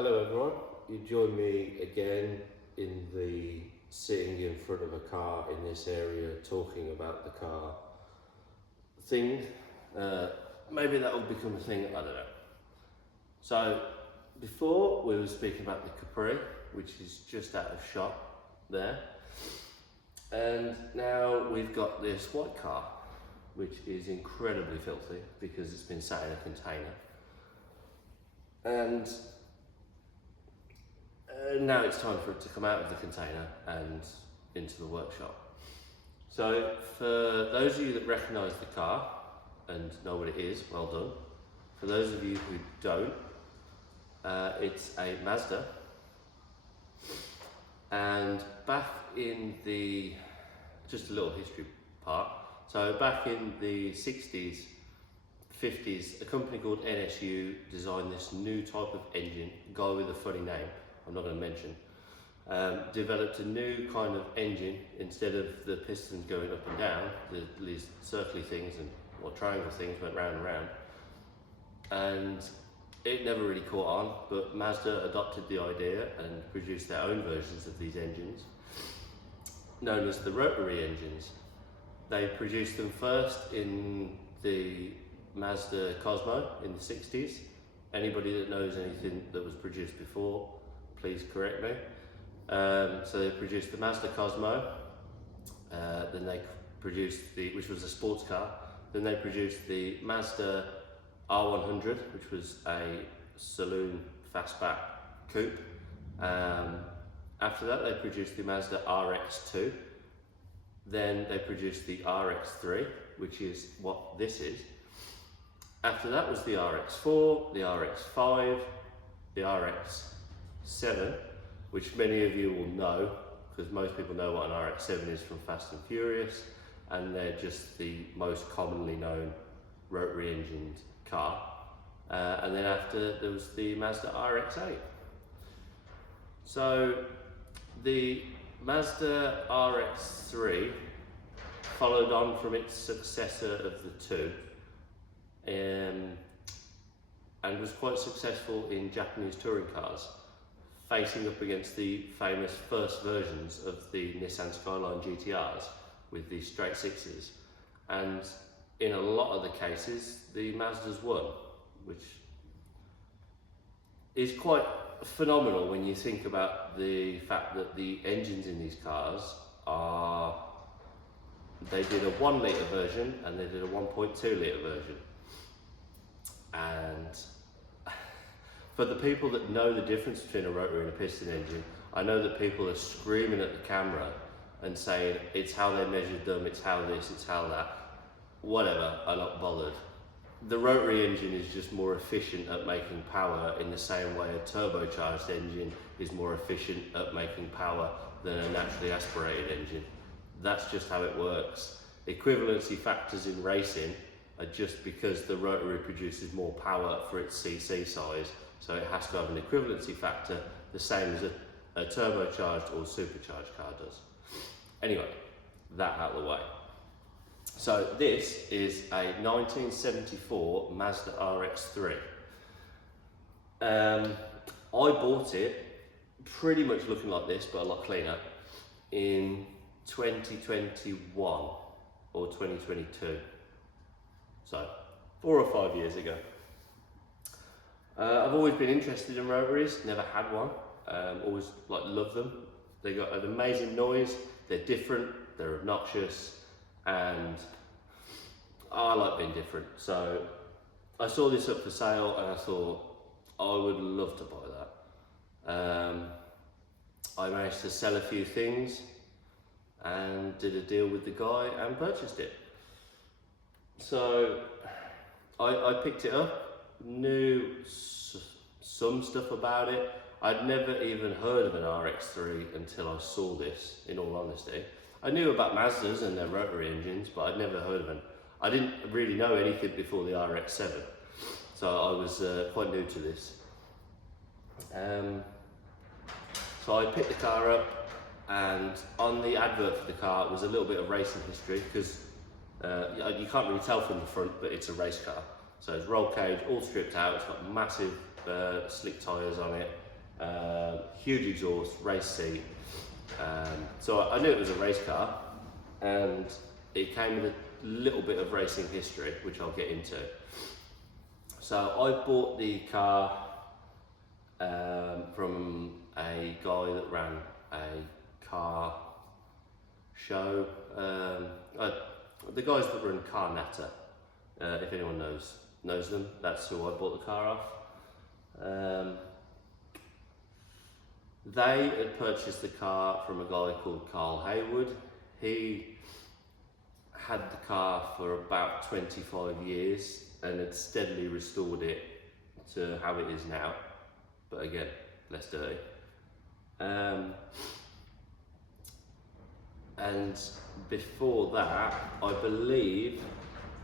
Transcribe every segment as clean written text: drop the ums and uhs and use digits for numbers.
Hello everyone, you join me again in the sitting in front of a car in this area talking about the car thing. Maybe that will become a thing, I don't know. So before we were speaking about the Capri, which is just out of shot there, and now we've got this white car which is incredibly filthy because it's been sat in a container, and now it's time for it to come out of the container and into the workshop. So for those of you that recognise the car and know what it is, well done. For those of you who don't, it's a Mazda, and back in the, just a little history part, so back in the 60s, 50s, a company called NSU designed this new type of engine, a guy with a funny name, I'm not going to mention, developed a new kind of engine. Instead of the pistons going up and down, these circly things or triangle things went round and round, and it never really caught on, but Mazda adopted the idea and produced their own versions of these engines, known as the Rotary engines. They produced them first in the Mazda Cosmo in the 60s. Anybody that knows anything that was produced before, please correct me. So they produced the Mazda Cosmo, then they produced which was a sports car, then they produced the Mazda R100, which was a saloon fastback coupe. After that they produced the Mazda RX2, then they produced the RX3, which is what this is. After that was the RX4, the RX5, the RX7, which many of you will know, because most people know what an RX7 is from Fast and Furious, and they're just the most commonly known rotary engined car. And then after there was the Mazda RX8. So the Mazda RX3 followed on from its successor of the two, and was quite successful in Japanese touring cars, facing up against the famous first versions of the Nissan Skyline GTRs with the straight sixes, and in a lot of the cases the Mazdas won, which is quite phenomenal when you think about the fact that the engines in these cars they did a 1 litre version and they did a 1.2 litre version. And for the people that know the difference between a rotary and a piston engine, I know that people are screaming at the camera and saying it's how they measured them, it's how this, it's how that. Whatever, I'm not bothered. The rotary engine is just more efficient at making power in the same way a turbocharged engine is more efficient at making power than a naturally aspirated engine. That's just how it works. Equivalency factors in racing are just because the rotary produces more power for its cc size, so it has to have an equivalency factor the same as a turbocharged or supercharged car does. Anyway, that out of the way. So this is a 1974 Mazda RX3. I bought it pretty much looking like this, but a lot cleaner, in 2021 or 2022. So 4 or 5 years ago. I've always been interested in rotaries, never had one. Always loved them. They got an amazing noise, they're different, they're obnoxious, and I like being different. So I saw this up for sale and I thought I would love to buy that. I managed to sell a few things and did a deal with the guy and purchased it. So I picked it up, knew some stuff about it. I'd never even heard of an RX3 until I saw this, in all honesty. I knew about Mazdas and their rotary engines, but I'd never heard of them. I didn't really know anything before the RX7, so I was quite new to this. So I picked the car up, and on the advert for the car was a little bit of racing history, because you can't really tell from the front, but it's a race car. So it's roll cage, all stripped out, it's got massive slick tyres on it, huge exhaust, race seat. So I knew it was a race car, and it came with a little bit of racing history, which I'll get into. So I bought the car from a guy that ran a car show. The guys that run Car Natter, if anyone knows them, that's who I bought the car off. They had purchased the car from a guy called Carl Haywood. He had the car for about 25 years and had steadily restored it to how it is now, but again, less dirty. And before that, I believe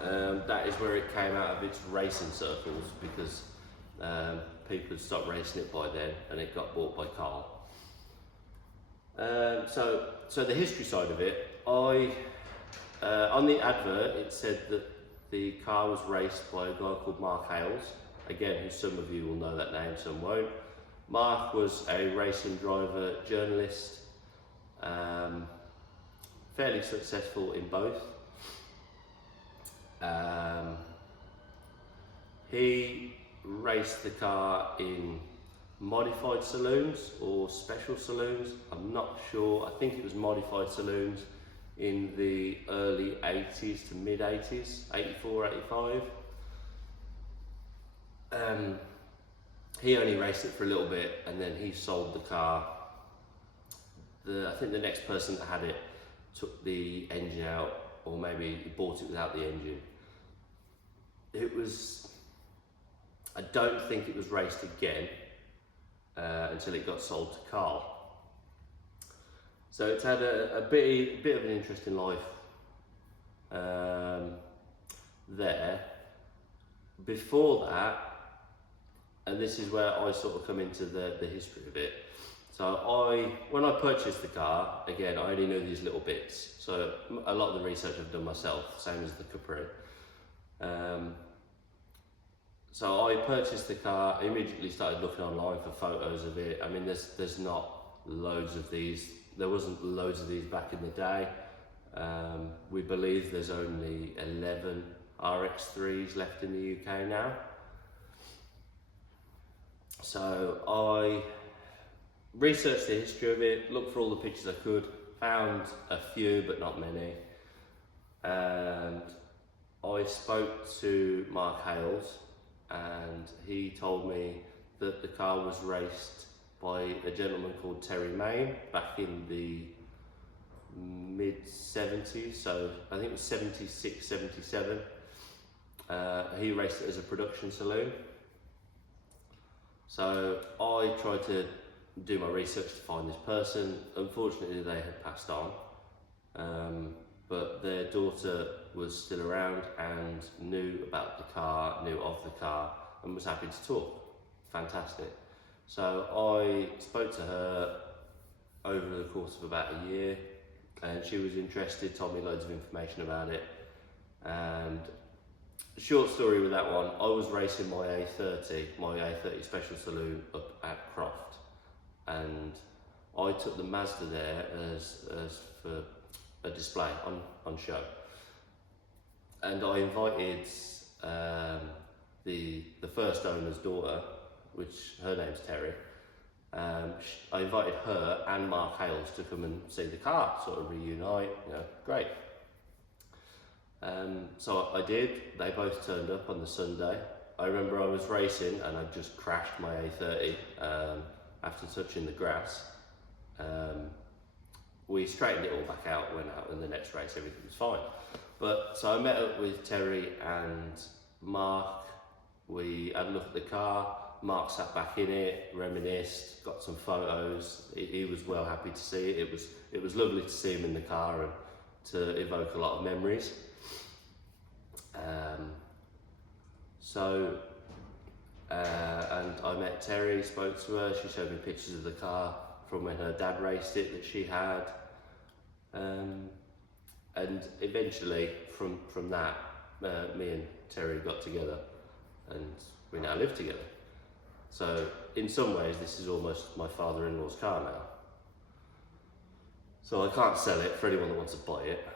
that is where it came out of its racing circles, because people had stopped racing it by then and it got bought by Carl. So the history side of it, on the advert it said that the car was raced by a guy called Mark Hales, again, who some of you will know that name, some won't. Mark was a racing driver, journalist, fairly successful in both. He raced the car in modified saloons or special saloons, I'm not sure. I think it was modified saloons in the early 80s to mid 80s, 84, 85. He only raced it for a little bit and then he sold the car. I think the next person that had it took the engine out, or maybe he bought it without the engine. I don't think it was raced again until it got sold to Carl. So it's had a bit of an interesting life there. Before that, and this is where I sort of come into the history of it. So when I purchased the car, again, I only knew these little bits. So a lot of the research I've done myself, same as the Capri. So I purchased the car, immediately started looking online for photos of it. I mean, there's not loads of these. There wasn't loads of these back in the day. We believe there's only 11 RX3s left in the UK now. So I researched the history of it, looked for all the pictures I could, found a few but not many, and I spoke to Mark Hales and he told me that the car was raced by a gentleman called Terry Main back in the mid 70s, so I think it was 76, 77. He raced it as a production saloon. So I tried to do my research to find this person. Unfortunately, they had passed on, but their daughter was still around and knew about the car, knew of the car, and was happy to talk. Fantastic. So I spoke to her over the course of about a year, and she was interested, told me loads of information about it. And short story with that one, I was racing my A30 special saloon up at Croft, and I took the Mazda there as for a display on show. And I invited the first owner's daughter, which her name's Terry. I invited her and Mark Hales to come and see the car, sort of reunite, great. So I did. They both turned up on the Sunday. I remember I was racing and I just crashed my A30 after touching the grass. We straightened it all back out, went out in the next race, everything was fine. So I met up with Terry and Mark. We had a look at the car. Mark sat back in it, reminisced, got some photos. He was well happy to see it. It was lovely to see him in the car and to evoke a lot of memories. And I met Terry, spoke to her, she showed me pictures of the car from when her dad raced it that she had. And eventually from that, me and Terry got together and we now live together. So in some ways this is almost my father-in-law's car now. So I can't sell it for anyone that wants to buy it.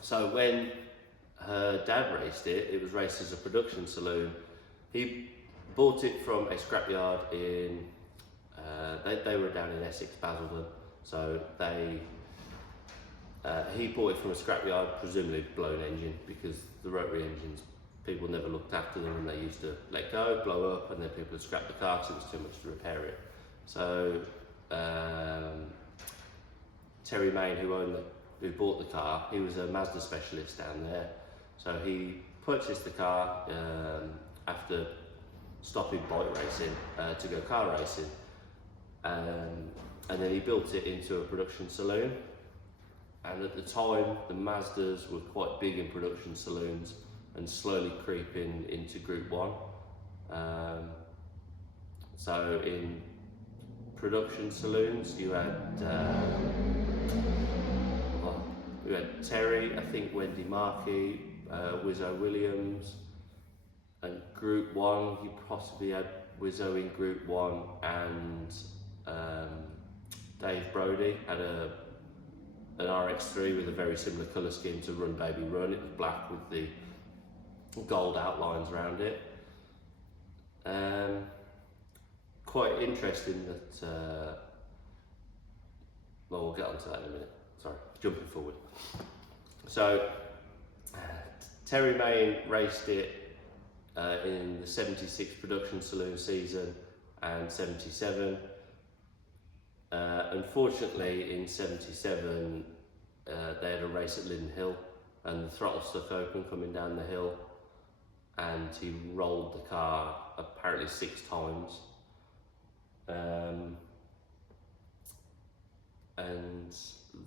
So when her dad raced it, it was raced as a production saloon. He bought it from a scrapyard in, they were down in Essex, Basildon. So he bought it from a scrapyard, presumably blown engine, because the rotary engines, people never looked after them and they used to let go, blow up, and then people would scrap the car because it was too much to repair it. So Terry Main, who bought the car, he was a Mazda specialist down there. So he purchased the car after stopping bike racing to go car racing, and then he built it into a production saloon. And at the time, the Mazdas were quite big in production saloons and slowly creeping into Group 1. So in production saloons, you had Terry, I think Wendy Markey, Wizzo Williams, and Group 1, you possibly had Wizzo in Group 1, and Dave Brody had an RX3 with a very similar colour scheme to Run Baby Run. It was black with the gold outlines around it. Quite interesting that, well, we'll get onto that in a minute. Sorry, jumping forward. So, Terry Main raced it in the 76 production saloon season and 77. Unfortunately, in 77, they had a race at Linden Hill and the throttle stuck open coming down the hill, and he rolled the car apparently 6 times. And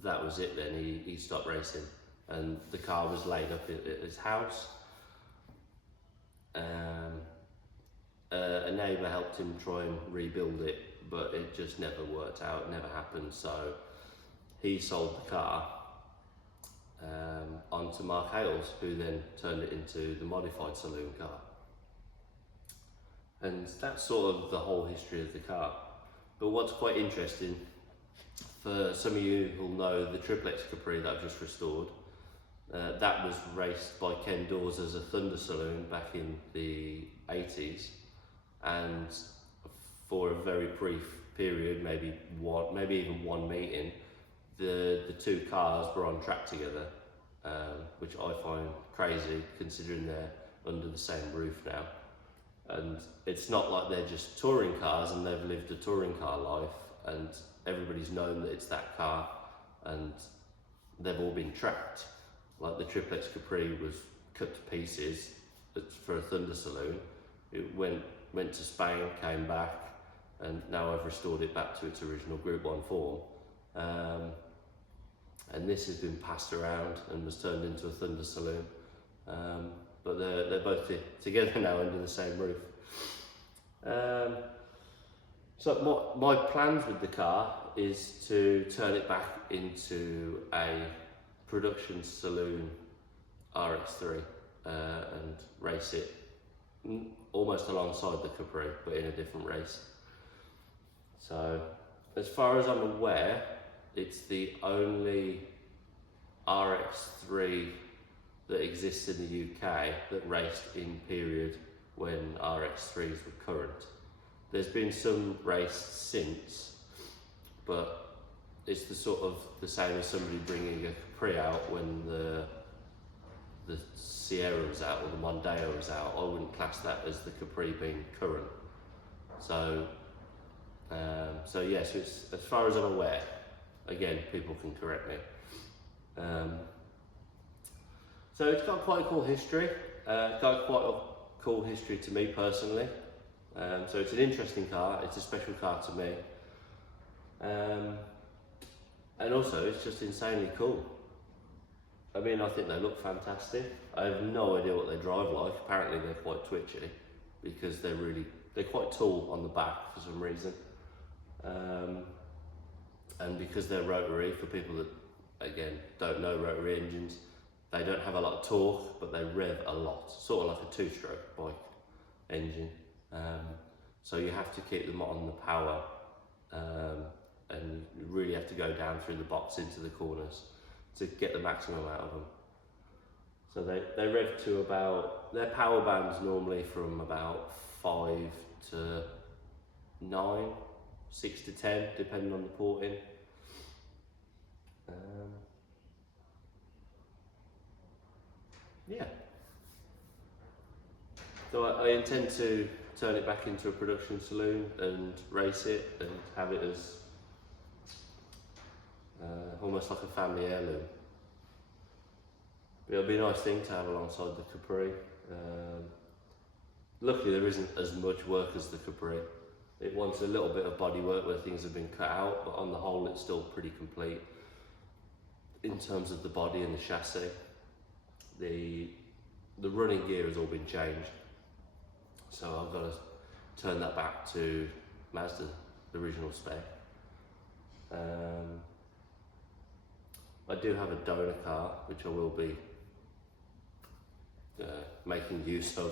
that was it then. He stopped racing, and the car was laid up at his house. A neighbour helped him try and rebuild it, but it just never worked out, it never happened. So he sold the car onto Mark Hales, who then turned it into the modified saloon car. And that's sort of the whole history of the car. But what's quite interesting, for some of you who'll know the Triplex Capri that I've just restored, that was raced by Ken Dawes as a Thunder Saloon back in the 80s, and for a very brief period, maybe even one meeting, the two cars were on track together, which I find crazy considering they're under the same roof now. And it's not like they're just touring cars and they've lived a touring car life and everybody's known that it's that car, and they've all been tracked. Like the Triplex Capri was cut to pieces for a Thunder Saloon. It went to Spain, came back, and now I've restored it back to its original Group 1 form. And this has been passed around and was turned into a Thunder Saloon. But they're both together now under the same roof. So my plans with the car is to turn it back into a production saloon RX3 and race it almost alongside the Capri, but in a different race. So as far as I'm aware, it's the only RX3 that exists in the UK that raced in period when RX3s were current. There's been some raced since, but it's the sort of the same as somebody bringing a Capri out when the Sierra was out or the Mondeo was out. I wouldn't class that as the Capri being current. So yes, it's, as far as I'm aware, again, people can correct me. So it's got quite a cool history. It's got quite a cool history to me personally. So it's an interesting car. It's a special car to me. And also, it's just insanely cool. I mean, I think they look fantastic. I have no idea what they drive like. Apparently, they're quite twitchy because they're quite tall on the back for some reason. And because they're rotary, for people that, again, don't know rotary engines, they don't have a lot of torque, but they rev a lot, sort of like a 2-stroke bike. engine. So you have to keep them on the power, and you really have to go down through the box into the corners to get the maximum out of them. So they rev to about, their power bands normally from about 5 to 9, 6 to 10, depending on the porting. Yeah. So I intend to turn it back into a production saloon and race it and have it as almost like a family heirloom. It'll be a nice thing to have alongside the Capri. Luckily there isn't as much work as the Capri. It wants a little bit of body work where things have been cut out, but on the whole it's still pretty complete in terms of the body and the chassis. The running gear has all been changed, so I've got to turn that back to Mazda, the original spec. I do have a donor car which I will be making use of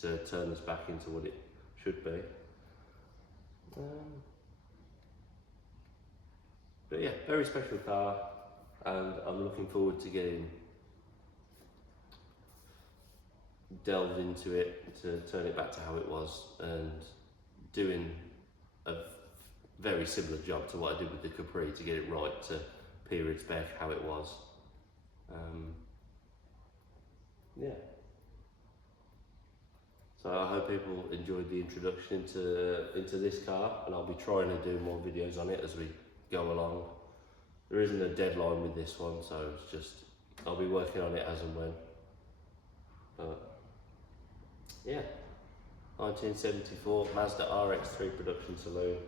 to turn this back into what it should be. But yeah, very special car, and I'm looking forward to getting delved into it to turn it back to how it was and doing a very similar job to what I did with the Capri to get it right to period spec how it was. Yeah. So I hope people enjoyed the introduction into this car, and I'll be trying to do more videos on it as we go along. There isn't a deadline with this one, so it's just, I'll be working on it as and when. But yeah, 1974 Mazda RX3 production saloon.